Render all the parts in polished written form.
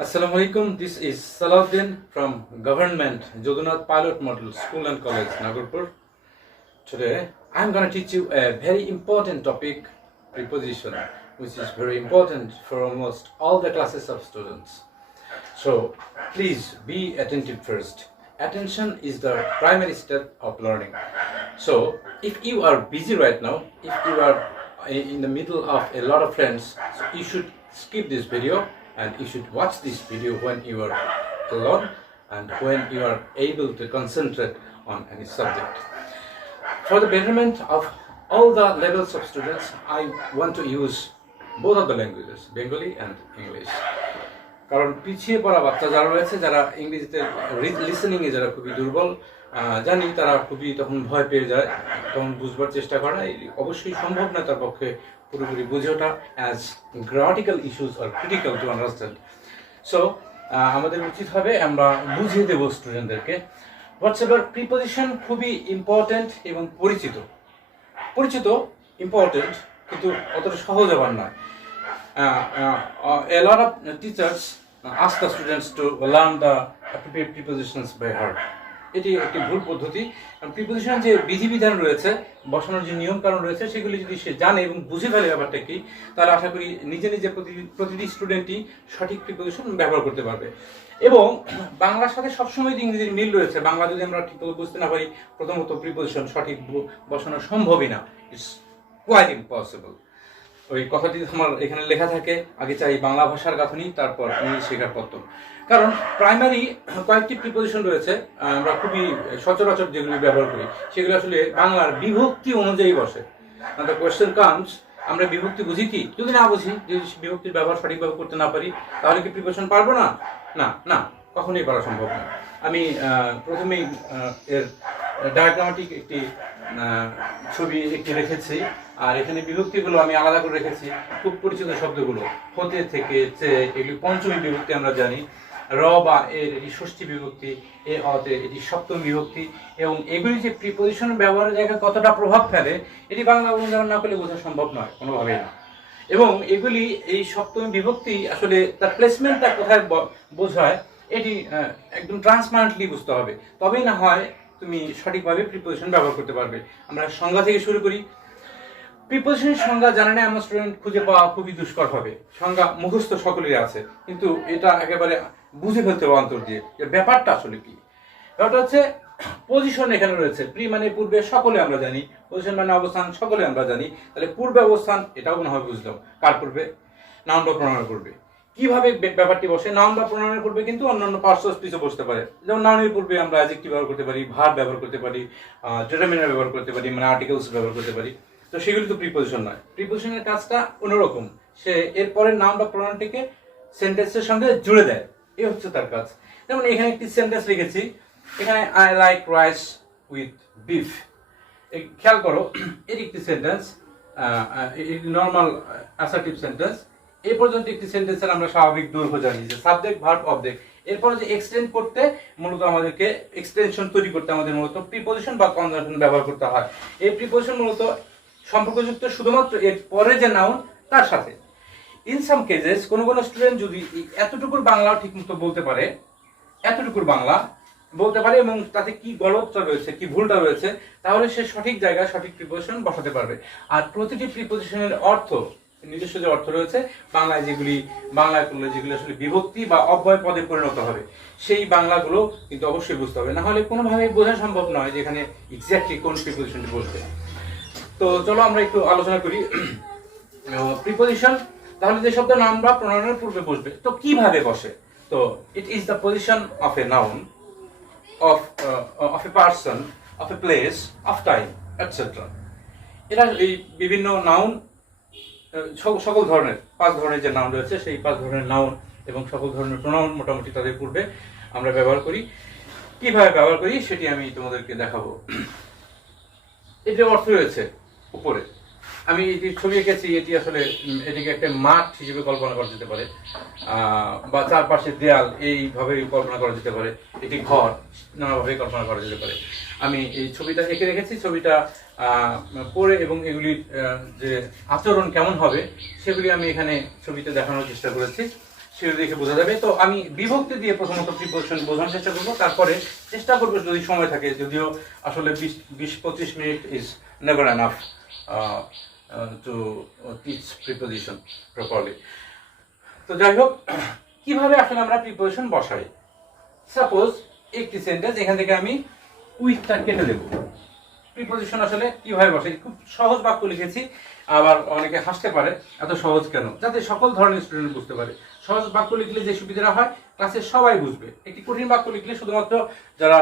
Assalamu alaikum. This is Salahuddin from Government Jagannath Pilot Model School and College, Nagarpur. Today, I am going to teach you a very important topic, preposition, which is very important for almost all the classes of students. So, please be attentive first. Attention is the primary step of learning. So, if you are busy right now, if you are in the middle of a lot of friends, so you should skip this video and you should watch this video when you are alone and when you are able to concentrate on any subject. For the betterment of all the levels of students, I want to use both of the languages, Bengali and English. কারণ পিছিয়ে পড়া বাচ্চা যারা রয়েছে, যারা ইংরেজিতে listening এ যারা খুবই দুর্বল, জানি তারা খুবই তখন ভয় পেয়ে যায়, তখন বুঝবার চেষ্টা করা অবশ্যই সম্ভব না তার পক্ষে পুরোপুরি বুঝে ওঠা as grammatical issues are critical to understand. So আমাদের উচিত হবে আমরা বুঝিয়ে দেবো স্টুডেন্টদেরকে হোয়াটসএভার প্রিপোজিশন খুবই ইম্পর্টেন্ট এবং পরিচিত ইম্পর্টেন্ট, কিন্তু অতটা সহজ আবার নয়। A lot of teachers ask the students to learn the appropriate prepositions by heart. এটি একটি ভুল পদ্ধতি। প্রিপোজিশন যে বিধিবিধান রয়েছে, বসানোর যে নিয়ম কানুন রয়েছে, সেগুলি যদি সে জানে এবং বুঝে ফেলে ব্যাপারটা কি, তাহলে আশা করি নিজে নিজে প্রতিটি স্টুডেন্টই সঠিক প্রিপোজিশন ব্যবহার করতে পারবে। এবং বাংলার সাথে সবসময় ইংরেজির মিল রয়েছে। বাংলা যদি আমরা ঠিক বুঝতে না পারি, প্রথমত প্রিপোজিশন সঠিক বসানো সম্ভবই না, ইটস কোয়াইট ইম্পসিবল। ওই কথাটি আমার এখানে লেখা থাকে, আগে চাই বাংলা ভাষার গাঁথনি, তারপর ইংলিশ শেখার পত্তন। কারণ প্রাইমারি কয়েকটি প্রিপোজিশন রয়েছে আমরা খুবই সচরাচর যেগুলি ব্যবহার করি, সেগুলো আসলে বাংলার বিভক্তি অনুযায়ী বসে। দ্য কোয়েশ্চেন কামস, আমরা বিভক্তি বুঝি কি? যদি না বুঝি, যদি বিভক্তির ব্যবহার সঠিকভাবে করতে না পারি, তাহলে কি প্রিপোজিশন পারবো না? না না, কখনোই পারা সম্ভব না। আমি প্রথমেই এর ডায়াগ্রামাটিক একটি ছবি একটি রেখেছি, আর এখানে বিভক্তিগুলো আমি আলাদা করে রেখেছি। খুব পরিচিত শব্দগুলো হতে থেকে চে, এগুলি পঞ্চমী বিভক্তি আমরা জানি। র বা এর এটি ষষ্ঠী বিভক্তি, এ অতে এটি সপ্তমী বিভক্তি। এবং এগুলি যে প্রিপোজিশন ব্যবহারের জায়গায় কতটা প্রভাব ফেলে, এটি বাংলা অনুধাবন না করলে বোঝা সম্ভব নয় কোনোভাবেই না। এবং এগুলি এই সপ্তমী বিভক্তি আসলে তার প্লেসমেন্টটা কোথায় বোঝায়, এটি একদম ট্রান্সপারেন্টলি বুঝতে হবে, তবেই না হয় তুমি সঠিকভাবে প্রিপোজিশন ব্যবহার করতে পারবে। আমরা সংজ্ঞা থেকে শুরু করি। প্রিপোজিশনের সংজ্ঞা জানা নেই আমার স্টুডেন্ট খুঁজে পাওয়া খুবই দুষ্কর হবে। সংজ্ঞা মুখস্থ সকলেরই আছে, কিন্তু এটা একেবারে বুঝে ফেলতে হবে অন্তর দিয়ে ব্যাপারটা আসলে কি। ব্যাপারটা হচ্ছে পজিশন এখানে রয়েছে। প্রি মানে পূর্বে, সকলে আমরা জানি। পজিশন মানে অবস্থান, সকলে আমরা জানি। তাহলে পূর্বে অবস্থান, এটাও মনে হয় বুঝলাম। কার পূর্বে? নাউন বা প্রোনাউনের পূর্বে। কিভাবে ব্যাপারটি বসে? নাউন বা প্রোনাউনের পূর্বে কিন্তু অন্যান্য পার্টস অফ স্পিচও বসতে পারে। যেমন নাউনের পূর্বে আমরা অ্যাডজেক্টিভ ব্যবহার করতে পারি, ভার্ব ব্যবহার করতে পারি, ডিটারমিনার ব্যবহার করতে পারি, মানে আর্টিকেলস ব্যবহার করতে পারি। তো সেগুলি তো প্রিপোজিশন নয়। প্রিপোজিশনের কাজটা অন্যরকম, সে এরপরে নাউন বা প্রোনাউনটিকে সেন্টেন্সের সঙ্গে জুড়ে দেয়, এই হচ্ছে তার কাজ। যেমন এখানে একটি সেন্টেন্স লিখেছি, এখানে I like rice with beef. খেয়াল করো, এর একটি সেন্টেন্স, নর্মাল অ্যাসার্টিভ সেন্টেন্স। এই পর্যন্ত একটি সেন্টেন্সের আমরা স্বাভাবিক দৈর্ঘ্য জানি যে সাবজেক্ট ভার্ব অবজেক্ট। এরপর যে এক্সটেন্ড করতে মূলত আমাদেরকে এক্সটেনশন তৈরি করতে আমাদের মূলত প্রিপোজিশন বা কনজাংশন ব্যবহার করতে হয়। এই প্রিপোজিশন মূলত সম্পর্কযুক্ত শুধুমাত্র এর পরে যে নাউন তার সাথে। ইন সাম কেসেস কোনো স্টুডেন্ট যদি এতটুকুর বাংলা ঠিকমতো বলতে পারে, এতটুকুর বাংলা বলতে পারে এবং তাতে কি গলতটা রয়েছে, কি ভুলটা রয়েছে, তাহলে সে সঠিক জায়গায় সঠিক প্রিপোজিশন বসাতে পারবে। আর প্রতিটি প্রিপোজিশনের অর্থ, নিজস্ব যে অর্থ রয়েছে, বাংলায় করলে যেগুলি আসলে বিভক্তি বা অব্যয় পদে পরিণত হবে, সেই বাংলাগুলো কিন্তু অবশ্যই বুঝতে হবে। না হলে কোনোভাবে বোঝা সম্ভব নয় যে এখানে এক্স্যাক্টলি কোন প্রিপোজিশনটি বসবে। তো চলো আমরা একটু আলোচনা করি প্রিপোজিশন। তাহলে যে শব্দ নাউন বা প্রোনাউনের পূর্বে বসবে, তো কিভাবে বসে? তো it is the position of a noun, of a person, of a place, of time, etcetera. এটা এই বিভিন্ন নাউন, সকল ধরনের 5 ধরনের যে নাউন রয়েছে, সেই 5 ধরনের নাউন এবং সকল ধরনের প্রোনাউন মোটামুটি তাদের পূর্বে আমরা ব্যবহার করি। কিভাবে ব্যবহার করি সেটি আমি তোমাদেরকে দেখাবো। এটির অর্থ রয়েছে উপরে, আমি এটি ছবি এঁকেছি। এটি আসলে এটিকে একটা মাঠ হিসেবে কল্পনা করা যেতে পারে, বা চারপাশে দেয়াল এইভাবে কল্পনা করা যেতে পারে, এটি ঘর, নানাভাবে কল্পনা করা যেতে পারে। আমি এই ছবিটা এঁকে রেখেছি। ছবিটা পড়ে এবং এগুলির যে আচরণ কেমন হবে সেগুলি আমি এখানে ছবিতে দেখানোর চেষ্টা করেছি। সেটা দেখে বোঝা যাবে। তো আমি বিভক্তি দিয়ে প্রথমত প্রিপোজিশন বোঝানোর চেষ্টা করবো, তারপরে চেষ্টা করবো যদি সময় থাকে, যদিও আসলে 20-25 minute is never enough to teach preposition properly. তো যাই হোক, কিভাবে আসলে আমরা প্রিপোজিশন বসাই। সাপোজ একটি সেন্টেন্স, এখান থেকে আমি উইথটা কেটে দেবো। প্রিপোজিশন আসলে কিভাবে বসাই, খুব সহজ বাক্য লিখেছি, আবার অনেকে হাসতে পারে এত সহজ কেন, যাতে সকল ধরনের স্টুডেন্ট বুঝতে পারে। সহজ বাক্য লিখলে যে সুবিধাটা হয়, ক্লাসে সবাই বুঝবে। একটি কঠিন বাক্য লিখলে শুধুমাত্র যারা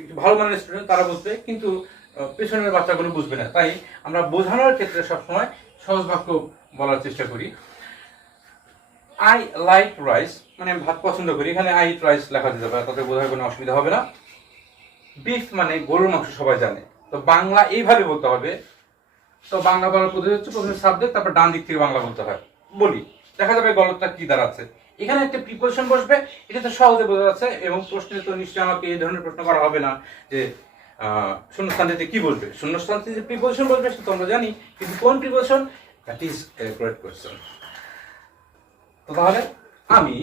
একটু ভালো মানের স্টুডেন্ট তারা বুঝবে, কিন্তু পেছনের বাচ্চাগুলো বুঝবে না। তাই আমরা বোঝানোর ক্ষেত্রে সবসময় সহজ বাক্য বলার চেষ্টা করি। আই লাইক রাইস, মানে আমি ভাত পছন্দ করি, এখানে আই ইট রাইস লেখা যেতে পারে, তাতে বোঝার কোনো অসুবিধা হবে না। বিফ মানে গরুর মাংস সবাই জানে, তো বাংলা এইভাবে বলতে হবে। তো বাংলা বলার পদ্ধতি হচ্ছে প্রথমে সাবজেক্ট, তারপর ডান দিক থেকে বাংলা বলতে হয়। বলি, দেখা যাবে গলতটা কি দাঁড়াচ্ছে। এখানে একটা প্রিপোজিশন বসবে, এটা তো সহজে বোঝা যাচ্ছে, এবং প্রশ্নে তো নিশ্চয়ই আমাকে এই ধরনের প্রশ্ন করা হবে না যে শূন্যস্থানটিতে কি বলবে। শূন্যস্থানটিতে যে প্রিপোজিশন বলবে সেটা আমরা জানি, কিন্তু কোন preposition, that is a great question. তো তাহলে আমি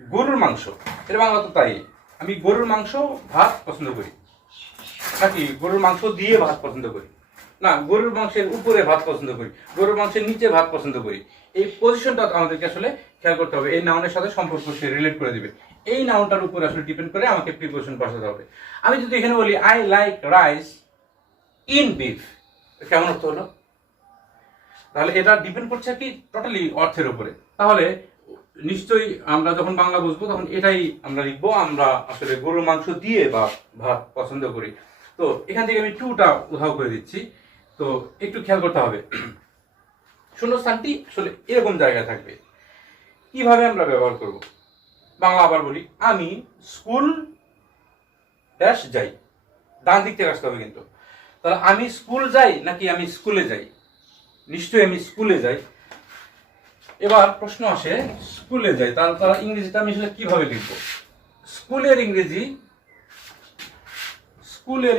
গরুর মাংস, এটা বাংলা তো তাই, আমি গরুর মাংস ভাত পছন্দ করি, নাকি গরুর মাংস দিয়ে ভাত পছন্দ করি, না গরুর মাংসের উপরে ভাত পছন্দ করি, গরুর মাংসের নিচে ভাত পছন্দ করি। এই পজিশনটা আমাদেরকে আসলে খেয়াল করতে হবে। এই নাউনের সাথে সম্পর্ক সে রিলেট করে দিবে, এই নাউনটার উপর আসলে ডিপেন্ড করে আমাকে প্রিপোজিশন বসাতে হবে। আমি যদি এখানে বলি I like rice in beef, কেমন অর্থ হলো? তাহলে এটা ডিপেন্ড করছে কি টোটালি অর্থের উপরে। তাহলে নিশ্চয়ই আমরা যখন বাংলা বুঝবো তখন এটাই আমরা লিখবো, আমরা আসলে গরুর মাংস দিয়ে বা ভাত পছন্দ করি। তো এখান থেকে আমি টুটা উধাও করে দিচ্ছি। তো একটু খেয়াল করতে হবে, শূন্যস্থানটি আসলে এরকম জায়গায় থাকবে। কিভাবে আমরা ব্যবহার করব, বাংলা আবার বলি, আমি স্কুল ড্যাশ যাই, ডান দিক থেকে আসতে হবে কিন্তু। তাহলে আমি স্কুল যাই নাকি আমি স্কুলে যাই? নিশ্চয়ই আমি স্কুলে যাই। এবার প্রশ্ন আসে স্কুলে যাই, তাহলে তারা ইংরেজিটা আমি আসলে কিভাবে লিখবো? স্কুলের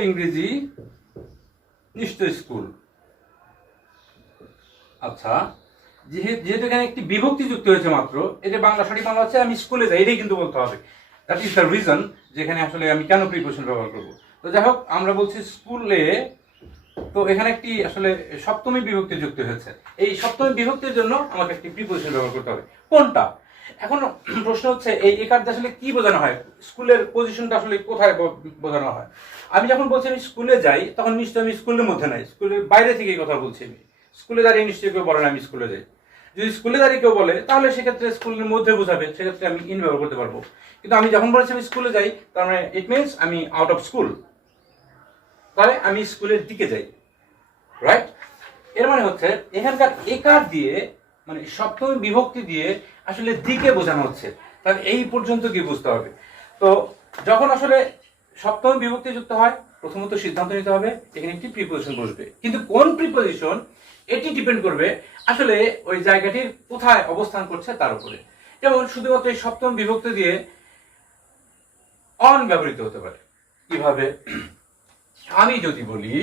ইংরেজি নিশ্চয়ই স্কুল। আচ্ছা, যেহেতু এখানে একটি বিভক্তি যুক্ত হয়েছে মাত্র, এটা বাংলা সঠিক বাংলা হচ্ছে আমি স্কুলে যাই, এটাই কিন্তু বলতে হবে। দ্যাট ইজ দ্য রিজন যেখানে আসলে আমি কেন প্রিপোজিশন ব্যবহার করবো। তো যাই হোক, আমরা বলছি স্কুলে, তো এখানে একটি আসলে সপ্তমী বিভক্তি যুক্ত হয়েছে। এই সপ্তমী বিভক্তির জন্য আমাকে একটি প্রিপোজিশন ব্যবহার করতে হবে। কোনটা? এখন প্রশ্ন হচ্ছে এই একার আসলে কি বোঝানো হয়, স্কুলের পজিশনটা আসলে কোথায় বোঝানো হয়। আমি যখন বলছি আমি স্কুলে যাই, তখন নিশ্চয়ই আমি স্কুলের মধ্যে নাই, স্কুলের বাইরে থেকে এই কথা বলছি। আমি স্কুলে দাঁড়িয়ে নিশ্চয়ই কেউ বলে না আমি স্কুলে যাই। যদি স্কুলে দাঁড়িয়ে কেউ বলে তাহলে সেক্ষেত্রে স্কুলের মধ্যে বোঝাবে, সেক্ষেত্রে আমি ইন ব্যবহার করতে পারবো। কিন্তু আমি যখন বলেছি আমি স্কুলে যাই, তার মানে ইট মিনস আমি আউট অফ স্কুল, তাহলে আমি স্কুলের দিকে যাই, রাইট? এর মানে হচ্ছে এখানকার একার দিয়ে, মানে সপ্তমী বিভক্তি দিয়ে আসলে দিকে বোঝানো হচ্ছে। তাহলে এই পর্যন্ত কি বুঝতে হবে। তো যখন আসলে সপ্তমী বিভক্তি যুক্ত হয়, প্রথমত সিদ্ধান্ত নিতে হবে এখানে একটি প্রিপোজিশন বসবে, কিন্তু কোন প্রিপোজিশন এটি ডিপেন্ড করবে আসলে ওই জায়গাটির কোথায় অবস্থান করছে তার উপরে। যেমন শুধুমাত্র এই সপ্তম বিভক্তি দিয়ে অন ব্যবহৃত হতে পারে। কিভাবে? আমি যদি বলি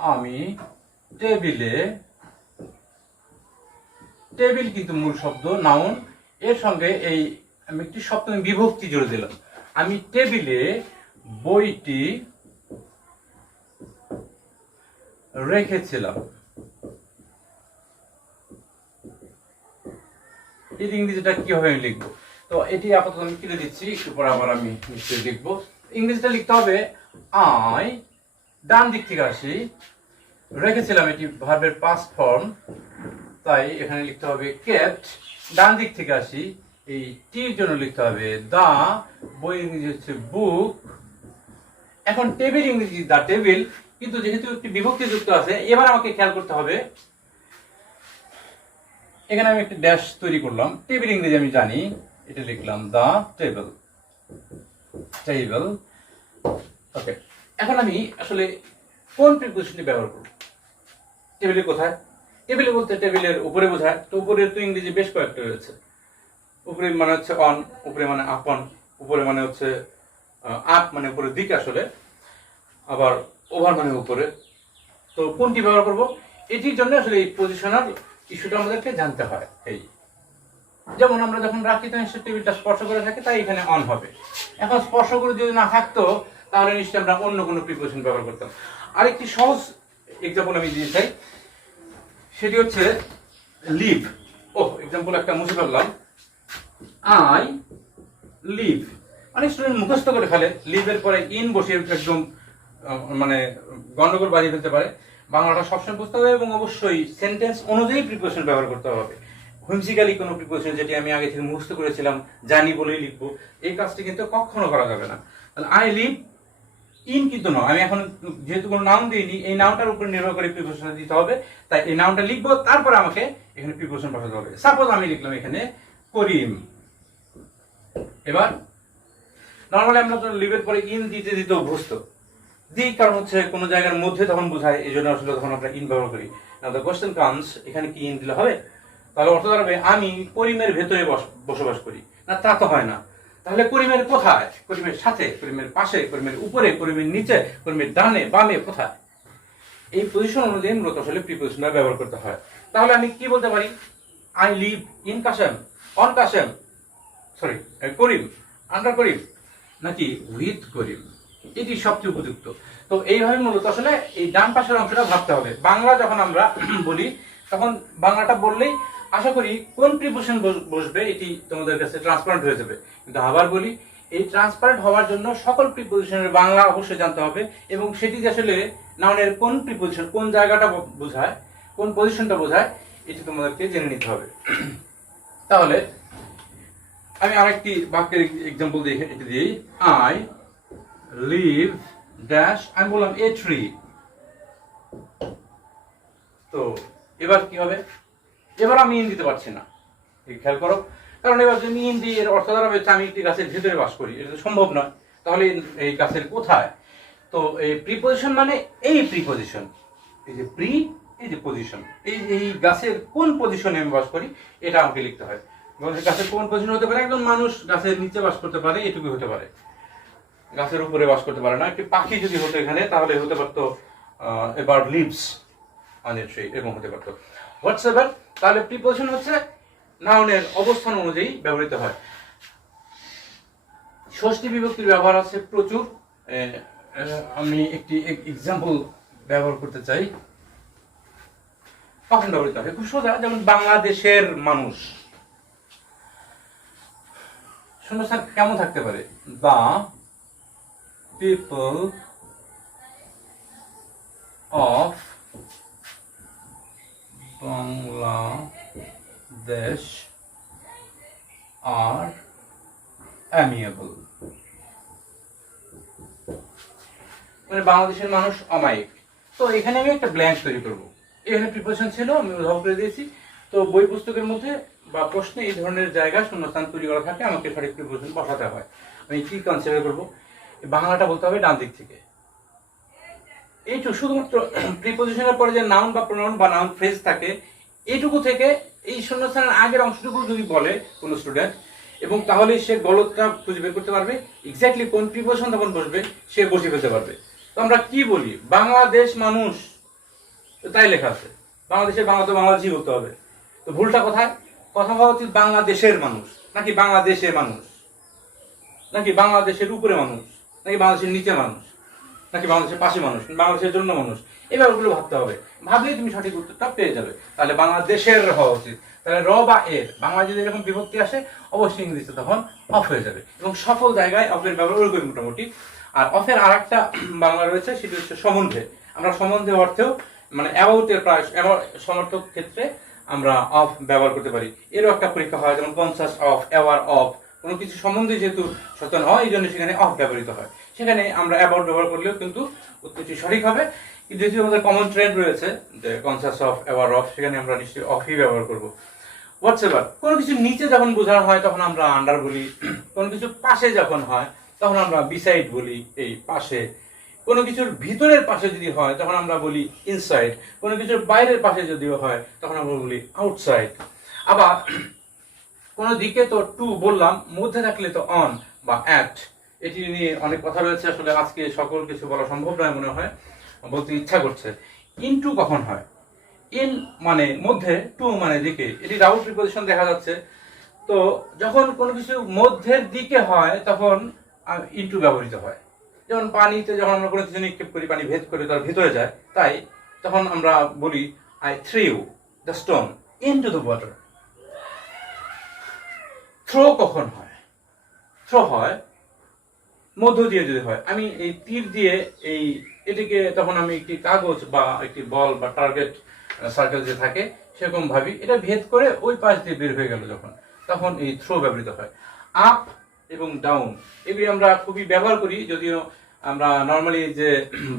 আমি টেবিলে, টেবিল কিন্তু মূল শব্দ নাউন, এর সঙ্গে এই আমি একটি সপ্তমী বিভক্তি জুড়ে দিলাম। আমি টেবিলে বইটি রেখেছিলাম। এর ইংরেজিটা কিভাবে আমি লিখবো? তো এটি আপাতত আমি কেটে দিচ্ছি, একটু পরে আবার আমি নিশ্চয়ই লিখবো। ইংরেজিটা লিখতে হবে আই, ডান দিক থেকে আসি, রেখেছিলাম এটি ভার্বের পাস্ট ফর্ম, তাই এখানে লিখতে হবে কেপ্ট। ডান দিক থেকে আসি, এই টির জন্য লিখতে হবে দা, বই ইংরেজি হচ্ছে বুক। এখন টেবিল ইংরেজি দা টেবিল, কিন্তু যেহেতু একটি বিভক্তি যুক্ত আছে, এবার আমাকে খেয়াল করতে হবে এখানে আমি একটি ড্যাশ তৈরি করলাম। টেবিল ইংরেজি আমি জানি, এটা লিখলাম দা টেবিল, ওকে। এখন আমি আসলে কোন প্রিপোজিশনটি ব্যবহার করব? টেবিলে কোথায়? টেবিলে বলতে টেবিলের উপরে বোঝায়, তো উপরে তো ইংরেজি বেশ কয়েকটা রয়েছে। উপরে মানে হচ্ছে অন, উপরে মানে আপন, উপরে মানে হচ্ছে আপ মানে উপরের দিকে আসলে। আবার ওভার মানে উপরে। তো কোনটি ব্যবহার করব, এটির জন্য আসলে এই পজিশনাল ইস্যুটা আমাদেরকে জানতে হয়। এই যেমন আমরা যখন রাখি তখন টেবিলটা স্পর্শ করে থাকে, তাই এখানে অন হবে। এখন স্পর্শ করে যদি না থাকতো তাহলে নিশ্চয়ই আমরা অন্য কোনো প্রিপোজিশন ব্যবহার করতাম। আরেকটি সহজ এক্সাম্পল আমি দিতে চাই, সেটি হচ্ছে লিভ। এক্সাম্পল একটা মুছে ফেললাম, আই লিভ। অনেক স্টুডেন্ট মুখস্থ করে ফেলে, লিভের পরে ইন বসে একদম মানে গন্ডগোল বাজিয়ে ফেলতে পারে। বাংলাটা সবসময় বুঝতে হবে এবং অবশ্যই সেন্টেন্স অনুযায়ী প্রিপোজিশন ব্যবহার করতে হবে। হুইমসিক্যালি কোনো প্রিপোজিশন যেটি আমি আগে থেকে মুখস্থ করেছিলাম জানি বলেই লিখবো, এই কাজটি কিন্তু কখনো করা যাবে না। তাহলে আই লিভ ইন কিন্তু নয়, আমি এখন যেহেতু কোনো নাউন দিইনি, এই নাউনটার উপর নির্ভর করে প্রিপোজিশন দিতে হবে। তাই এই নাউনটা লিখবো, তারপরে আমাকে এখানে প্রিপোজিশন পাঠাতে হবে। সাপোজ আমি লিখলাম এখানে করিম। এবার নর্মালি আমরা তো লিভের পরে ইন দিতে দিতে অভ্যস্ত দিই, কারণ হচ্ছে কোনো জায়গার মধ্যে তখন বোঝায়, এই জন্য আসলে তখন আমরা ইন ব্যবহার করি। না দ্য কোশ্চেন কামস, এখানে কি ইন দিলে হবে? তাহলে অর্থ দাঁড়াবে আমি করিমের ভেতরে বসবাস করি। না, তা তো হয় না। তাহলে করিমের কোথায়? করিমের সাথে, করিমের পাশে, করিমের উপরে, করিমের নিচে, করিমের ডানে বামে, কোথায়? এই পজিশন অনুযায়ী মূলত আসলে প্রিপোজিশনটা ব্যবহার করতে হয়। তাহলে আমি কি বলতে পারি? I live in Kashem, on Kashem, sorry Karim, under Karim, নাকি উইথ করিম? এটি সবচেয়ে উপযুক্ত। তো এইভাবে মূলত আসলে এই ডান পাশের অংশটা ভাবতে হবে। বাংলা যখন আমরা বলি তখন বাংলাটা বললেই আশা করি কোন প্রিপোজিশন বসবে এটি তোমাদের কাছে ট্রান্সপারেন্ট হয়ে যাবে। কিন্তু আবার বলি, এই ট্রান্সপারেন্ট হওয়ার জন্য সকল প্রিপোজিশনের বাংলা অবশ্যই জানতে হবে এবং সেটি আসলে নাউনের কোন প্রিপোজিশন, কোন জায়গাটা বোঝায়, কোন পজিশনটা বোঝায়, এটি তোমাদেরকে জেনে নিতে হবে। তাহলে আমি আরেকটি বাক্যের এক্সাম্পল দিয়ে এটি দিই, আই লিভ ড্যাশ, আমি বললাম এ ট্রি। তো এবার কি হবে? এবার আমি ইন দিতে পারছি না, খেয়াল করো, কারণ এবার যদি ইন দিই এর অর্থ দাঁড়াবে আমি একটি গাছের ভিতরে বাস করি, এটা তো সম্ভব নয়। তাহলে এই গাছের কোথায়? তো এই প্রিপোজিশন মানে এই প্রিপোজিশন, এই যে প্রি, এই যে পজিশন, এই গাছের কোন পজিশনে আমি বাস করি এটা আমাকে লিখতে হয়। গাছের কোন পজিশন হতে পারে? একজন মানুষ গাছের নিচে বাস করতে পারে, এটুকু হতে পারে, গাছের উপরে বাস করতে পারে না। একটি পাখি যদি হতো এখানে তাহলে হতে পারতো a bird leaves on a tree, এরকম হতে পারতো। হোয়াটসএভার, তাহলে প্রিপোজিশন হচ্ছে নাউনের অবস্থান অনুযায়ী ব্যবহৃত হয়। ষষ্ঠী বিভক্তির ব্যবহার আছে প্রচুর। আমি একটি এক্সাম্পল ব্যবহার করতে চাই। কখন ব্যবহৃত হয়? খুব সোজা, যেমন বাংলাদেশের মানুষ। শূন্যস্থান কেমন থাকতে পারে? দা পিপল অফ বাংলাদেশ আর অ্যামিয়েবল। মানে বাংলাদেশের মানুষ অমায়িক। তো এখানে আমি একটা ব্ল্যাঙ্ক তৈরি করব। এখানে প্রিপোজিশন ছিল, আমি উদ্ভাবন করে দিয়েছি। তো বই পুস্তকের মধ্যে বা প্রশ্নে এই ধরনের জায়গা শূন্যস্থান তৈরি করা থাকে, আমাকে সঠিক প্রিপোজিশন বসাতে হয়। আমি কি কনসিডার করবো? বাংলাটা বলতে হবে ডান দিক থেকে। এইটুকু শুধুমাত্র প্রিপোজিশনের পরে যে নাউন বা প্রোনাউন বা নাউন ফ্রেজ থাকে, এইটুকু থেকে এই শূন্যস্থানের আগের অংশটুকু যদি বলে কোনো স্টুডেন্ট, এবং তাহলে সে গলতটা খুঁজে বের করতে পারবে, এক্স্যাক্টলি কোন প্রিপোজিশন তখন বসবে সে বসে ফেলতে পারবে। তো আমরা কি বলি? বাংলাদেশ মানুষ, তাই লেখা আছে। বাংলাদেশের বাংলা তো বাংলাদেশই বলতে হবে। তো ভুলটা কোথায়? কথা বলা উচিত বাংলাদেশের মানুষ, নাকি বাংলাদেশের মানুষ, নাকি বাংলাদেশের উপরে মানুষ, নাকি বাংলাদেশের নিচে মানুষ, নাকি বাংলাদেশের পাশে মানুষ, বাংলাদেশের জন্য মানুষ। এই ব্যাপারগুলো ভাবতে হবে। ভাবলেই তুমি সঠিক উত্তরটা পেয়ে যাবে। তাহলে বাংলাদেশের হওয়া উচিত। তাহলে র বা এর বাংলা যদি এরকম বিভক্তি আসে, অবশ্যই ইংরেজিতে তখন অফ হয়ে যাবে। এবং সফল জায়গায় অফের ব্যবহার ওরকম মোটামুটি। আর অফের আর একটা বাংলা রয়েছে, সেটি হচ্ছে সম্বন্ধে। আমরা সম্বন্ধে অর্থেও মানে অ্যাবাউটের প্রায় সমর্থক ক্ষেত্রে আমরা অফ ব্যবহার করতে পারি। এরও একটা পরীক্ষা হয়, যেমন কনসাস অফ, অ্যাওয়ার অফ। কোনো কিছু সম্বন্ধে যেহেতু সচেতন হয়, এই জন্য সেখানে অফ ব্যবহৃত হয়। সেখানে আমরা অ্যাবাউট ব্যবহার করলেও কিন্তু উত্তরটি সঠিক হবে। কিন্তু যেহেতু আমাদের কমন ট্রেন্ড রয়েছে যে কনসাস অফ, অ্যাওয়ার অফ, সেখানে আমরা নিশ্চয়ই অফই ব্যবহার করব। হোয়াটসএভার, কোনো কিছু নিচে যখন বোঝানো হয় তখন আমরা আন্ডার বলি। কোনো কিছু পাশে যখন হয় তখন আমরা বিসাইড বলি, এই পাশে। কোনো কিছুর ভিতরের পাশে যদি হয় তখন আমরা বলি ইনসাইড। কোনো কিছুর বাইরের পাশে যদিও হয় তখন আমরা বলি আউটসাইড। আবার কোনো দিকে তো টু বললাম, মধ্যে থাকলে তো অন বা অ্যাট, এটি নিয়ে অনেক কথা রয়েছে, আসলে আজকে সকল কিছু বলা সম্ভব নয় মনে হয়, বলতে ইচ্ছা করছে। ইনটু কখন হয়? ইন মানে মধ্যে, টু মানে দিকে, এটি ডাবল প্রিপোজিশন দেখা যাচ্ছে। তো যখন কোনো কিছু মধ্যের দিকে হয় তখন ইনটু ব্যবহৃত হয়। যেমন পানিতে যখন আমরা কোনো কিছু নিক্ষেপ করি, পানি ভেদ করে তার ভিতরে যায়, তাই তখন আমরা বলি I threw the stone into the water. Throw কখন হয়? থ্রো হয় মধ্য দিয়ে যদি হয়। আমি এই তীর দিয়ে এটিকে তখন আমি একটি কাগজ বা একটি বল বা টার্গেট সার্কেল যে থাকে সেরকম ভাবি, এটা ভেদ করে ওই পাশ দিয়ে বের হয়ে গেল যখন, তখন এই থ্রো ব্যবহৃত হয়। আপ এবং ডাউন এগুলি আমরা খুবই ব্যবহার করি, যদিও আমরা নর্মালি যে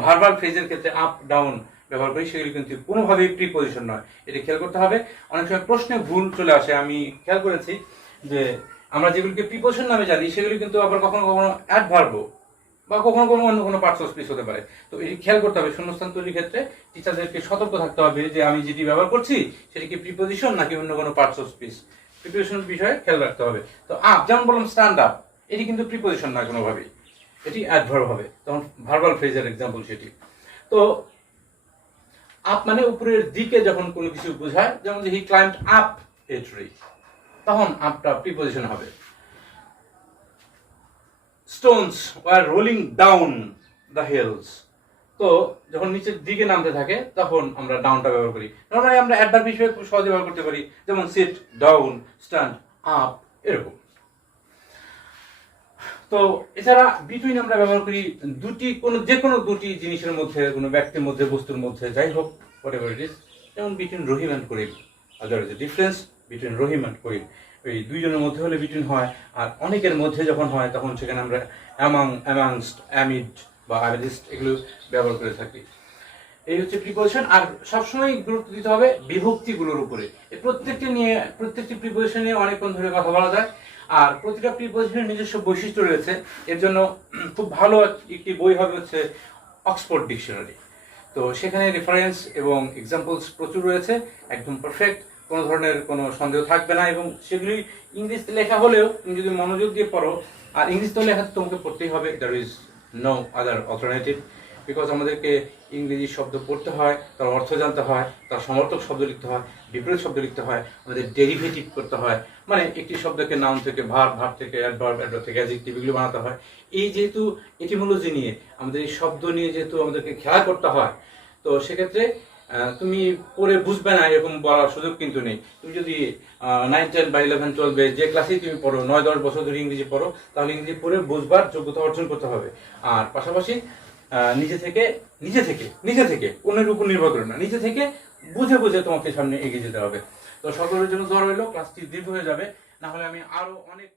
ভার্বাল ফ্রেজের ক্ষেত্রে আপ ডাউন ব্যবহার করি সেগুলি কিন্তু কোনোভাবেই প্রিপোজিশন নয়, এটি খেয়াল করতে হবে। অনেক সময় প্রশ্নে ভুল চলে আসে, আমি খেয়াল করেছি যে আমরা যেগুলিকে প্রিপোজিশন নামে জানি সেগুলি কিন্তু আবার কখনো কখনো অ্যাডভার্ব বা কখনো কখনো অন্য কোনো পার্টস অফ স্পিচ হতে পারে। তো এটি খেয়াল করতে হবে, শূন্যস্থান তৈরির ক্ষেত্রে টিচারদেরকে সতর্ক থাকতে হবে যে আমি যেটি ব্যবহার করছি সেটি কি প্রিপোজিশন নাকি অন্য কোনো পার্টস অফ স্পিচ, প্রিপোজিশন বিষয়ে খেয়াল রাখতে হবে। তো আপ, যেমন বললাম স্ট্যান্ড আপ, এটি কিন্তু প্রিপোজিশন না কোনোভাবেই, এটি অ্যাডভার্ব হবে, তখন ভার্বাল ফ্রেজের এক্সাম্পল সেটি। তো আপ মানে উপরের দিকে যখন কোনো কিছু বোঝায়, যেমন যে he climbed up a tree, তখন আপটা প্রিপোজিশন হবে। Stones were rolling down the hills, তো যখন নিচের দিকে নামতে থাকে তখন আমরা ডাউনটা ব্যবহার করি। নর্মালি আমরা অ্যাডভার্ব হিসেবে খুব সহজে ব্যবহার করতে পারি, যেমন সিট ডাউন, স্ট্যান্ড আপ, এরকম। তো এছাড়া বিটুইন আমরা ব্যবহার করি যে কোনো দুটি জিনিসের মধ্যে, কোনো ব্যক্তির মধ্যে, বস্তুর মধ্যে, যাই হোক হোয়াটএভার ইট ইজ। যেমন between Rahim and Karim, there is a difference between Rahim and Karim. এই দুইজনের মধ্যে হলে বিটুইন হয়, আর অনেকের মধ্যে যখন হয় তখন সেখানে আমরা অ্যামাং, অ্যামাংস্ট, অ্যামিড বা অ্যামিডিস্ট এগুলো ব্যবহার করে থাকি। এই হচ্ছে প্রিপোজিশন। আর সবসময় গুরুত্ব দিতে হবে বিভক্তিগুলোর উপরে। এই প্রত্যেকটি প্রিপোজিশন নিয়ে অনেকক্ষণ ধরে কথা বলা যায়, আর প্রতিটা প্রিপোজিশনের নিজস্ব বৈশিষ্ট্য রয়েছে। এর জন্য খুব ভালো একটি বই হবে হচ্ছে অক্সফোর্ড ডিকশনারি। তো সেখানে রেফারেন্স এবং এক্সাম্পলস প্রচুর রয়েছে, একদম পারফেক্ট, কোনো ধরনের কোনো সন্দেহ থাকবে না। এবং সেগুলি ইংরেজিতে লেখা হলেও তুমি যদি মনোযোগ দিয়ে পড়ো, আর ইংরেজিতে লেখা তোমাকে পড়তেই হবে, there is no other alternative. Because আমাদেরকে ইংরেজি শব্দ পড়তে হয়, তার অর্থ জানতে হয়, তার সমর্থক শব্দ লিখতে হয়, বিপরীত শব্দ লিখতে হয়, আমাদের ডেরিভেটিভ করতে হয়, মানে একটি শব্দকে নাউন থেকে ভার্ব, ভার্ব থেকে অ্যাডভার্ব, অ্যাডভার্ব থেকে অ্যাডজেক্টিভ, এগুলো বানাতে হয়। এই যেহেতু এটিমোলজি নিয়ে, আমাদের এই শব্দ নিয়ে যেহেতু আমাদেরকে খেলা করতে হয়, তো সেক্ষেত্রে তুমি পড়ে বুঝবে না এরকম বলার সুযোগ কিন্তু নেই। তুমি যদি 9, 10 বা 11, 12 যে ক্লাসেই তুমি পড়ো, 9-10 বছর ধরে ইংরেজি পড়ো, তাহলে ইংরেজি পড়ে বুঝবার যোগ্যতা অর্জন করতে হবে। আর পাশাপাশি নিজে থেকে অন্যের উপর নির্ভর করে না, নিজে থেকে বুঝে বুঝে তোমাকে সামনে এগিয়ে যেতে হবে। তো সকলের জন্য দোয়া রইল, ক্লাসটি দীর্ঘ হয়ে যাবে, না হলে আমি আরো অনেক